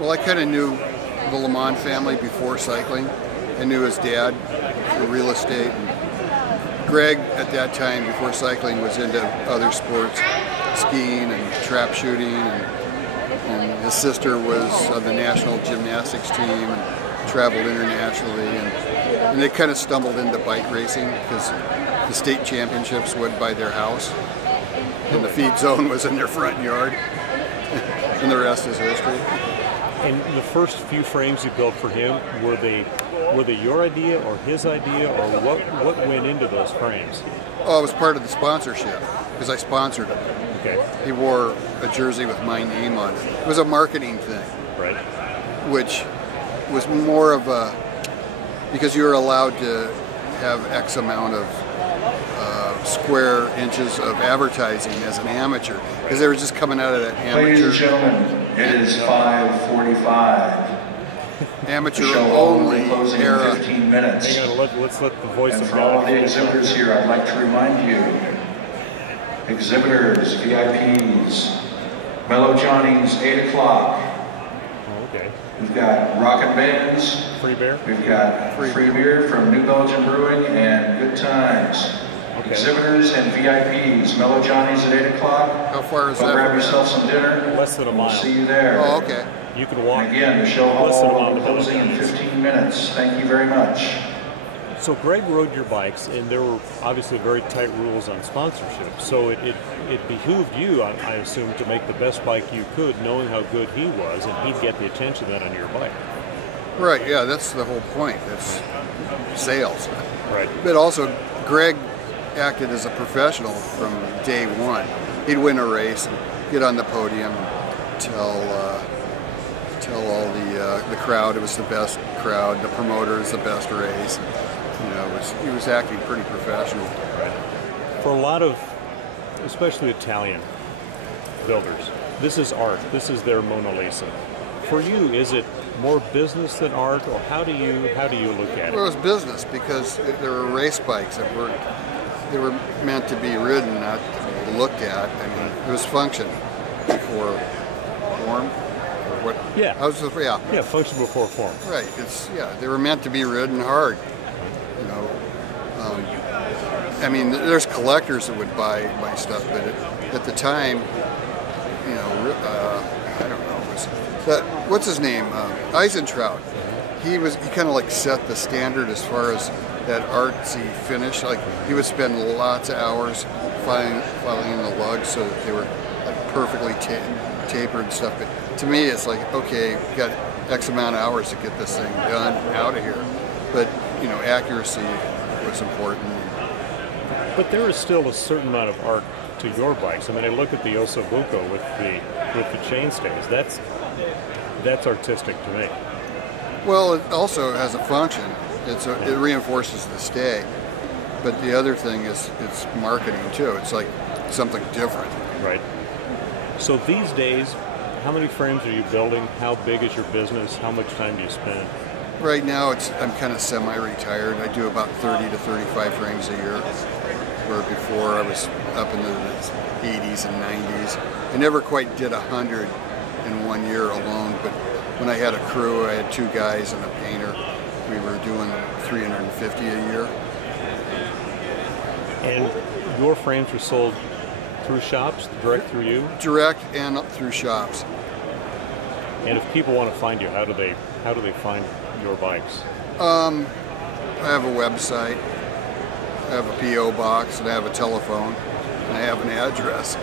Well, I kind of knew the Le Mans family before cycling. I knew his dad for real estate. And Greg, at that time, before cycling, was into other sports, skiing and trap shooting. And his sister was on the national gymnastics team and traveled internationally. And they kind of stumbled into bike racing because the state championships went by their house. And the feed zone was in their front yard. And the rest is history. And the first few frames you built for him, were they your idea or his idea, or what went into those frames? Oh, it was part of the sponsorship because I sponsored him. Okay. He wore a jersey with my name on it. It was a marketing thing. Right. Which was more of a, because you were allowed to have X amount of square inches of advertising as an amateur, because they were just coming out of that amateur. Ladies and gentlemen, it is 5:45. Amateur The show only will be closing era. in 15 minutes. Hang on, let's let the voice And of for all God. of the exhibitors here, I'd like to remind you, exhibitors, VIPs, Mellow Johnny's 8 o'clock. Oh, okay. We've got Rockin' Bands. Free beer? We've got free beer from New Belgium Brewing and Good Times. Okay. Exhibitors and VIPs, Mellow Johnny's at 8 o'clock. How far is Go that? grab yourself some dinner. Less than a mile. We'll see you there. Oh, okay. You can walk. And again, the show less than a hall mile will be to closing in Mellow 15 minutes. Thank you very much. So Greg rode your bikes, and there were obviously very tight rules on sponsorship. So it behooved you, I assume, to make the best bike you could, knowing how good he was, and he'd get the attention then on your bike. Right, yeah, that's the whole point. That's sales. Right. But also, Greg acted as a professional from day one. He'd win a race and get on the podium and tell all the crowd it was the best crowd, the promoters the best race. You know, he was acting pretty professional. Right. For a lot of, especially Italian builders, this is art. This is their Mona Lisa. For you, is it more business than art, or how do you look at it? Well, it was business because there were race bikes that they were meant to be ridden, not to be looked at. I mean, it was function before form. Or what? Yeah. Yeah. Yeah, function before form. Right. They were meant to be ridden hard. You know, I mean, there's collectors that would buy stuff, but at the time, you know, I don't know. What's his name? Eisentraut. He kind of like set the standard as far as that artsy finish. Like he would spend lots of hours filing the lugs so that they were like perfectly tapered and stuff. But to me, it's like, okay, we've got X amount of hours to get this thing done out of here. But you know, accuracy was important. But there is still a certain amount of art to your bikes. I mean, I look at the Ossobuco with the chainstays. That's artistic to me. Well, it also has a function. It reinforces the stay. But the other thing is it's marketing too. It's like something different. Right. So these days, how many frames are you building? How big is your business? How much time do you spend? Right now, I'm kind of semi-retired. I do about 30 to 35 frames a year, where before I was up into the 80s and 90s. I never quite did 100 in 1 year alone, but when I had a crew, I had 2 guys and a painter, we were doing 350 a year. And your frames were sold through shops, direct through you? Direct and through shops. And if people want to find you, how do they find your bikes? I have a website, I have a P.O. box, and I have a telephone, and I have an address.